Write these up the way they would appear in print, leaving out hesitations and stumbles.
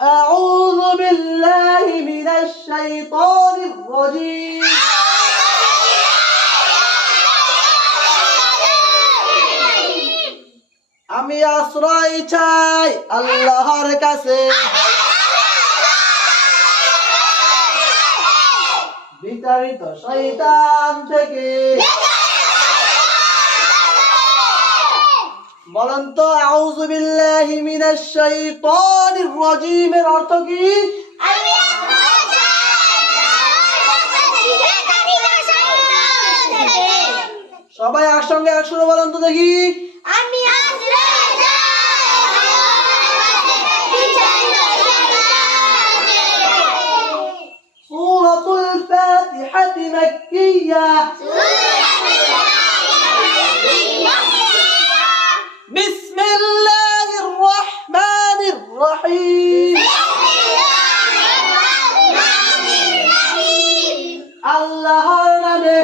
أعوذ بالله من الشيطان الرجيم আমি আশ্রয় চাই আল্লাহর কাছে বিতাড়িত শয়তান থেকে। বলেন তো আউযু বিল্লাহি মিনাশ শাইতানির রাজীমের অর্থ কি? সবাই একসঙ্গে একসঙ্গে বলেন তো দেখি। আমি সূরাতুল ফাতিহা মাক্কিয়া। বিসমিল্লাহির রহমানির রহিম। আল্লাহর নামে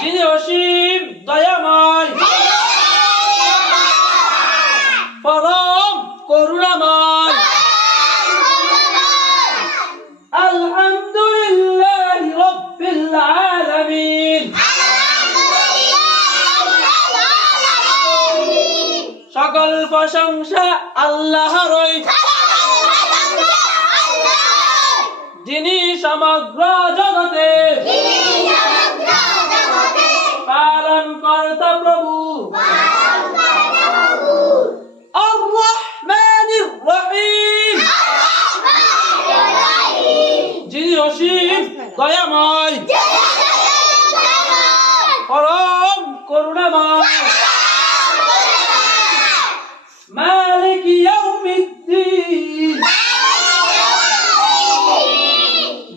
যিনি অসীম দয়াময় পরম করুণাময়। আলহামদুলিল্লাহি রাব্বিল আলামিন। সকল প্রশংসা আল্লাহরই, যিনি সমগ্র জগতে পালন কর্তা প্রভু। আর রহমানির রহিম, যিনি অসীম দয়াময় পরম করুণাময়। মালিক ইয়াউমিদ্দিন,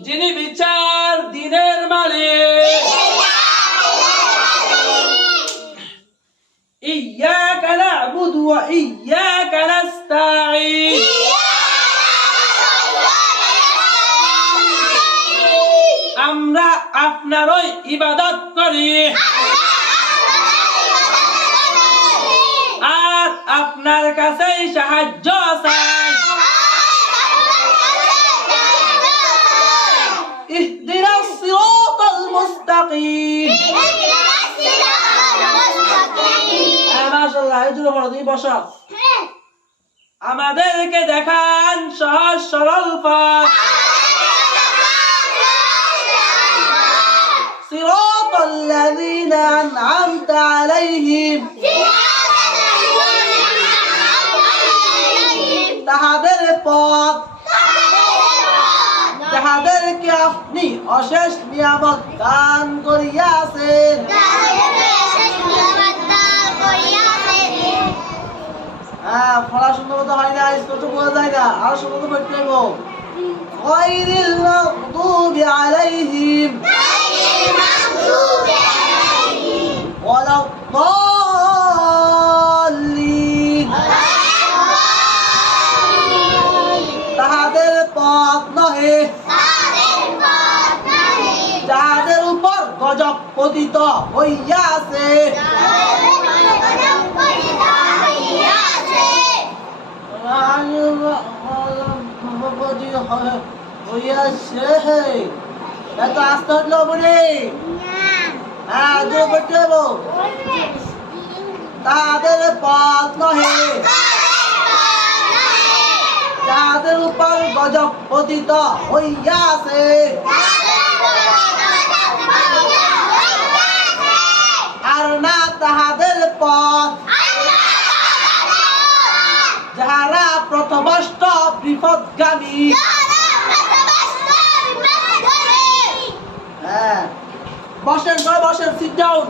যিনি বিচার দিনের মালিক। ইয়্যাকা না'বুদু ওয়া ইয়্যাকা নাস্তাঈন। আমরা আপনারই ইবাদত করি আর আপনার কাছেই সাহায্য চাই। ইহদিনাস সিরাতাল মুস্তাকিম। মাশাআল্লাহ, এই জন্য বলো তুমি বসো। আমাদেরকে দেখান সহজ সরল পথ। সিরাতাল লাযীনা আন'আমতা আলাইহিম। তাহাদের পথ যাহাদেরকে আপনি অশেষ নিয়ামত দান করিয়াছেন। হ্যাঁ, পড়া সুন্দর মতো হয় না, স্পষ্ট বোঝা যায় না, আরো সুন্দর মতো পড়তে হইব। গায়রিল মাগদুবি আলাইহিম ওয়ালাদ-দাল্লিন। তাহাদের পথ নহে যাহাদের উপর গজব পতিত হইয়াছে। এত আস্তে হইল বলে। হ্যাঁ, জোর করতে হইব। তাহাদের পথ নহে যাহাদের উপর গজব পতিত হইয়াছে। আর না তাহাদের পথ যাহারা প্রথমষ্ট বিপদগামী। হ্যাঁ, বসেন, সিট ডাউন।